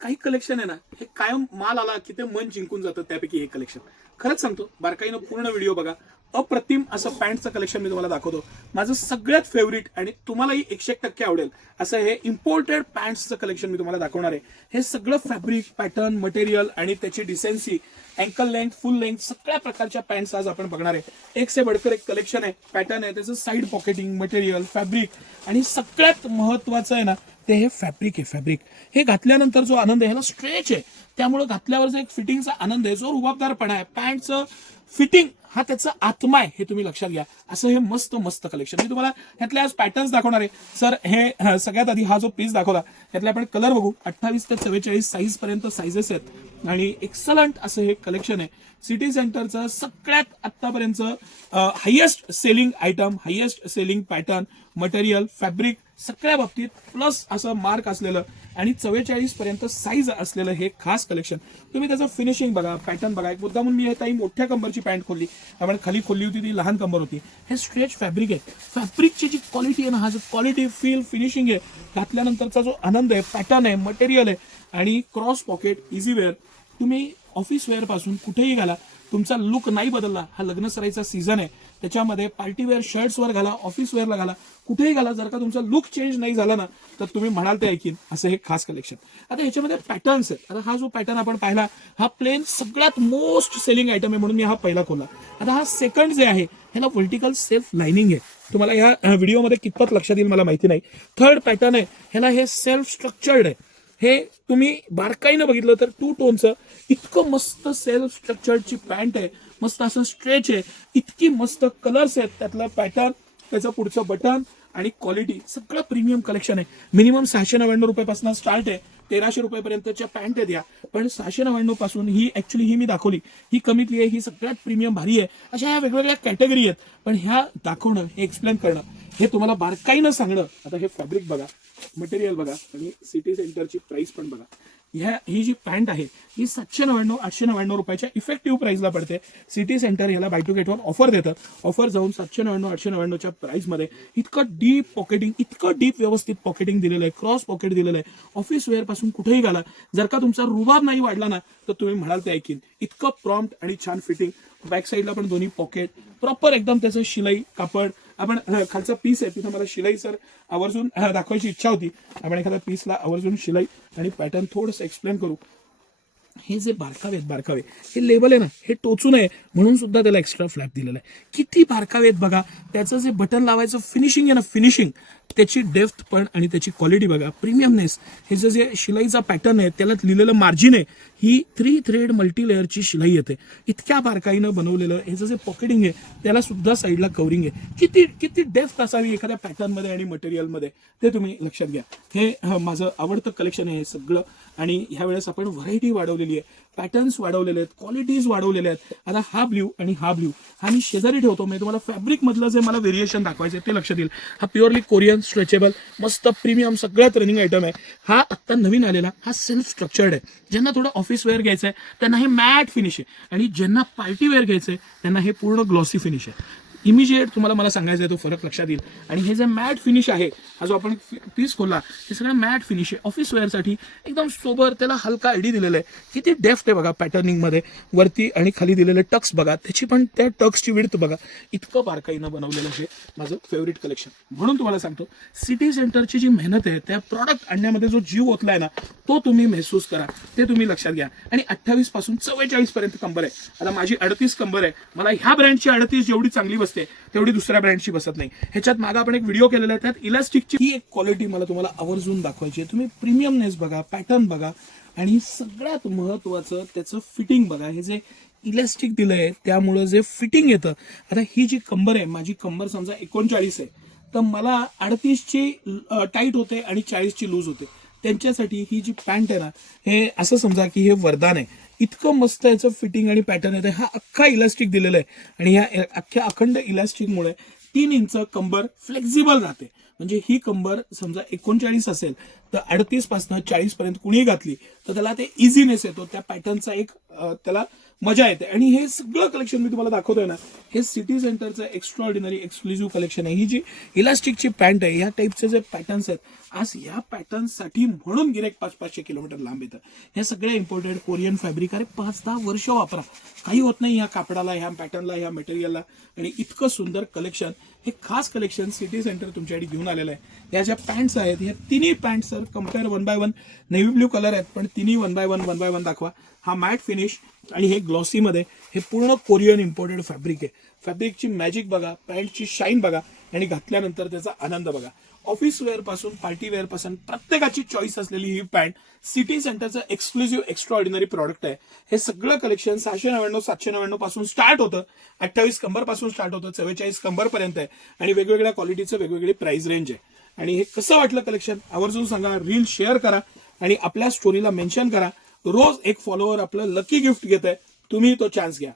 काही कलेक्शन आहे ना, हे कायम माल आला की ते मन जिंकून जातं. त्यापैकी हे कलेक्शन खरंच सांगतो, बारकाईनं पूर्ण व्हिडिओ बघा. अप्रतिम असं पॅन्टचं कलेक्शन मी तुम्हाला दाखवतो. माझं सगळ्यात फेवरेट आणि तुम्हालाही 101% आवडेल असं हे इम्पोर्टेड पॅन्ट्सचं कलेक्शन मी तुम्हाला दाखवणार आहे. हे सगळं फॅब्रिक, पॅटर्न, मटेरियल आणि त्याची डिसेन्सी, अँकल लेंथ, फुल लेंथ, सगळ्या प्रकारच्या पॅन्ट्स आज आपण बघणार आहे. एक से बडकर एक कलेक्शन आहे. पॅटर्न आहे, त्याचं साईड पॉकेटिंग, मटेरियल, फॅब्रिक आणि सगळ्यात महत्वाचं आहे ना ते हे फॅब्रिक आहे. फॅब्रिक हे घातल्यानंतर जो आनंद आहे ह्याला स्ट्रेच आहे, त्यामुळे घातल्यावर जो एक फिटिंगचा आनंद आहे, जो रुबाबदारपणा आहे, पॅन्टचं फिटिंग हा त्याचा आत्मा आहे, हे तुम्ही लक्षात घ्या. असं हे मस्त मस्त कलेक्शन मी तुम्हाला ह्यातले आज पॅटर्न्स दाखवणार आहे. सर हे सगळ्यात आधी हा जो पीस दाखवला त्यातले आपण कलर बघू. 28 ते 44 साईज पर्यंत साईजेस आहेत आणि एक्सलंट असं हे कलेक्शन आहे. सिटी सेंटरचं सगळ्यात आतापर्यंत highest selling item, highest selling pattern, material, fabric सगळ्या बाबतीत प्लस असं मार्क असलेलं आणि 44 पर्यंत साईज असलेलं हे खास कलेक्शन. तुम्ही त्याचं फिनिशिंग बघा, पॅटर्न बघा. एक मुद्दा म्हणून मी ताई मोठ्या कंबरची पॅन्ट खोलली, आपण खाली खोलली होती ती लहान कंबर होती. हे स्ट्रेच फॅब्रिक आहे. फॅब्रिकची जी क्वालिटी आहे ना, हा जो क्वालिटी, फील, फिनिशिंग आहे, घातल्यानंतरचा जो आनंद आहे, पॅटर्न आहे, मटेरियल आहे आणि क्रॉस पॉकेट, इझी वेअर. तुम्ही ऑफिस वेअर पासून कुठेही घाला, तुमचा लुक नाही बदलला. हा लग्न सराईचा सीझन आहे, त्याच्यामध्ये पार्टी वेअर शर्ट्सवर घाला, ऑफिस वेअरला घाला, कुठेही घाला. जर का तुमचा लुक चेंज नाही झाला ना तर तुम्ही म्हणाल ते ऐकीन. असं हे खास कलेक्शन. आता ह्याच्यामध्ये पॅटर्न्स आहेत. आता हा जो पॅटर्न आपण पाहिला हा प्लेन सगळ्यात मोस्ट सेलिंग आयटम आहे म्हणून मी हा पहिला खोला. आता हा सेकंड जे आहे ह्याला व्हर्टिकल सेल्फ लाइनिंग आहे. तुम्हाला या व्हिडिओमध्ये कितपत लक्षात येईल मला माहिती नाही. थर्ड पॅटर्न आहे, ह्याला हे सेल्फ स्ट्रक्चर्ड आहे. हे तुम्ही बारकाईनं बघितलं तर 2 टोनचं इतकं मस्त सेल्फ स्ट्रक्चर्डची पॅन्ट आहे. मस्त असं स्ट्रेच आहे, इतकी मस्त कलर्स आहेत, त्यातलं पॅटर्न, त्याचं पुढचं बटन आणि क्वालिटी सगळं प्रीमियम कलेक्शन आहे. मिनिमम 699 रुपयापासून स्टार्ट आहे, 1300 रुपयापर्यंतच्या पॅन्ट आहेत या. पण 699 पासून ही ऍक्च्युली ही मी दाखवली, ही कमीतली आहे, ही सगळ्यात प्रीमियम भारी आहे. अशा ह्या वेगवेगळ्या कॅटेगरी आहेत. पण ह्या दाखवणं, हे एक्सप्लेन करणं, हे तुम्हाला बारकाईनं सांगणं. आता हे फॅब्रिक बघा, मटेरियल बघा आणि सिटी सेंटरची प्राइस पण बघा. ही जी पॅन्ट आहे ही 799 899 रुपयाच्या इफेक्टिव्ह प्राइसला पडते. सिटी सेंटर ह्याला buy two get one offer देतं. ऑफर जाऊन 799 899च्या प्राइसमध्ये इतकं डीप पॉकेटिंग, इतकं डीप व्यवस्थित पॉकेटिंग दिलेलं आहे, क्रॉस पॉकेट दिलेलं आहे. ऑफिस वेअर पासून कुठेही घाला. जर का तुमचा रुबाब नाही वाढला ना तर तुम्ही म्हणाल ते ऐकीन. इतकं प्रॉम्प्ट आणि छान फिटिंग. बॅक साईडला पण दोन्ही पॉकेट प्रॉपर एकदम, त्याचं शिलाई कापड. आपण खालचा पीस आहे तिथं मला शिलाई सर आवर्जून दाखवायची इच्छा होती. आपण एखाद्या पीसला आवर्जून शिलाई आणि पॅटर्न थोडंसं एक्सप्लेन करू. हे जे बारकावे आहेत, बारकावे, हे लेबल आहे ना हे टोचू नये म्हणून सुद्धा त्याला एक्स्ट्रा फ्लॅप दिलेला आहे. किती बारकावे आहेत बघा. त्याचं जे बटन लावायचं फिनिशिंग आहे ना, फिनिशिंग, त्याची डेप्थ पण आणि त्याची क्वालिटी बघा, प्रीमियमनेस. हे जे शिलाईचा पॅटर्न आहे त्याला लिहिलेलं मार्जिन आहे, ही 3 थ्रेड मल्टी लेअरची शिलाई येते. इतक्या बारकाईनं बनवलेलं. ह्याचं जे पॉकेटिंग आहे त्याला सुद्धा साईडला कवरिंग आहे. किती किती डेप्थ असावी एखाद्या पॅटर्नमध्ये आणि मटेरियलमध्ये ते तुम्ही लक्षात घ्या. हे माझं आवडतं कलेक्शन आहे हे सगळं. आणि ह्यावेळेस आपण व्हरायटी वाढवलेली आहे, पॅटर्न्स वाढवलेले आहेत, क्वालिटीज वाढवलेल्या आहेत. आता हा ब्ल्यू आणि हा ब्ल्यू हा मी शेजारी ठेवतो. म्हणजे तुम्हाला फॅब्रिक मधलं जे मला व्हेरिएशन दाखवायचं ते लक्षात येईल. हा प्युअरली कोरियन स्ट्रेचेबल मस्त प्रीमियम सगळ्यात रनिंग आयटम आहे. हा आत्ता नवीन आलेला, हा सेल्फ स्ट्रक्चर्ड आहे. ज्यांना थोडं ऑफिस वेअर घ्यायचं आहे त्यांना हे मॅट फिनिश आहे आणि ज्यांना पार्टी वेअर घ्यायचं आहे त्यांना हे पूर्ण ग्लॉसी फिनिश आहे. इमिजिएट तुम्हाला मला सांगायचा आहे तो फरक लक्षात येईल. आणि हे जे मॅट फिनिश आहे, हा जो आपण पीस खोलला, हे सगळं मॅट फिनिश आहे. ऑफिस वेअरसाठी एकदम सोबर, त्याला हलका आयडी दिलेला आहे. किती डेफ्ट आहे बघा पॅटर्निंगमध्ये. वरती आणि खाली दिलेले टक्स बघा, त्याची पण त्या टक्सची विड्थ बघा. इतकं बारकाईनं बनवलेलं हे माझं फेवरेट कलेक्शन. म्हणून तुम्हाला सांगतो, सिटी सेंटरची जी मेहनत आहे त्या प्रॉडक्ट आणण्यामध्ये जो जीव ओतलाय ना तो तुम्ही महसूस करा, ते तुम्ही लक्षात घ्या. आणि 28 पासून 44 पर्यंत कंबर आहे. आता माझी 38 कंबर आहे. मला ह्या ब्रँडची 38 जेवढी चांगली बसते तेवढी दुसऱ्या ब्रँडची बसत नाही. ह्याच्यात मागे आपण एक व्हिडिओ केलेला आहे, त्यात इलास्टिकची ही एक क्वालिटी मला तुम्हाला आवर्जून दाखवायची आहे. तुम्ही प्रीमियमनेस बघा, पॅटर्न बघा आणि सगळ्यात महत्वाचं त्याचं फिटिंग बघा. हे जे इलास्टिक दिलंय त्यामुळं जे फिटिंग येतं. आता ही जी कंबर आहे, माझी कंबर समजा 39 आहे, तर मला 38ची टाईट होते आणि 40ची लूज होते. त्यांच्यासाठी ही जी पॅन्ट आहे ना, हे असं समजा की हे वरदान आहे. इतकं मस्त याचं फिटिंग आणि पॅटर्न येतं. हा अख्खा इलास्टिक दिलेला आहे आणि ह्या अख्ख्या अखंड इलास्टिकमुळे 3 इंच कंबर फ्लेक्झिबल राहते. म्हणजे ही कंबर समजा 39 असेल तर 38 पासून 40 पर्यंत कुणीही घातली तर त्याला ते इझीनेस येतो, त्या पॅटर्नचा एक त्याला मजा येते. आणि हे सगळं कलेक्शन मी तुम्हाला दाखवतोय ना, हे सिटी सेंटरचं एक्स्ट्राऑर्डिनरी एक्सक्लुझिव्ह कलेक्शन आहे. ही जी इलास्टिकची पॅन्ट आहे, ह्या टाईपचे जे पॅटर्न्स आहेत, आज या पॅटर्नसाठी म्हणून गिरेक 500-500 किलोमीटर लांब येतं. हे सगळे इम्पोर्टेड कोरियन फॅब्रिक, अरे 5-10 वर्ष वापरा, काही होत नाही ह्या कापडाला, ह्या पॅटर्नला, ह्या मटेरियलला. आणि इतकं सुंदर कलेक्शन, हे खास कलेक्शन सिटी सेंटर तुमच्यासाठी घेऊन आलेलं आहे. या ज्या पॅन्ट्स आहेत, ह्या तिन्ही pants sir compare 1 by 1 navy blue colour आहेत, पण तिन्ही 1 by 1 दाखवा. हा मॅट फिनिश आणि हे ग्लॉसीमध्ये, हे पूर्ण कोरियन इम्पोर्टेड फॅब्रिक आहे. फॅब्रिकची मॅजिक बघा, पॅन्टची शाईन बघा आणि घातल्यानंतर त्याचा आनंद बघा. ऑफिस वेअर पासून पार्टी वेअर पासून प्रत्येकाची चॉईस असलेली ही पॅन्ट सिटी सेंटरचं एक्सक्लुझिव्ह एक्स्ट्राऑर्डिनरी प्रॉडक्ट आहे. हे सगळं कलेक्शन 699-799 पासून स्टार्ट होतं, 28 कंबर पासून स्टार्ट होतं, 44 कंबर पर्यंत आहे आणि वेगवेगळ्या क्वालिटीचं वेगवेगळी प्राइस रेंज आहे. आणि हे कसं वाटलं कलेक्शन आवर्जून सांगा, रील शेअर करा आणि आपल्या स्टोरीला मेन्शन करा. रोज एक फॉलोअर आपलं लकी गिफ्ट घेत आहे, तुम्ही तो चान्स घ्या.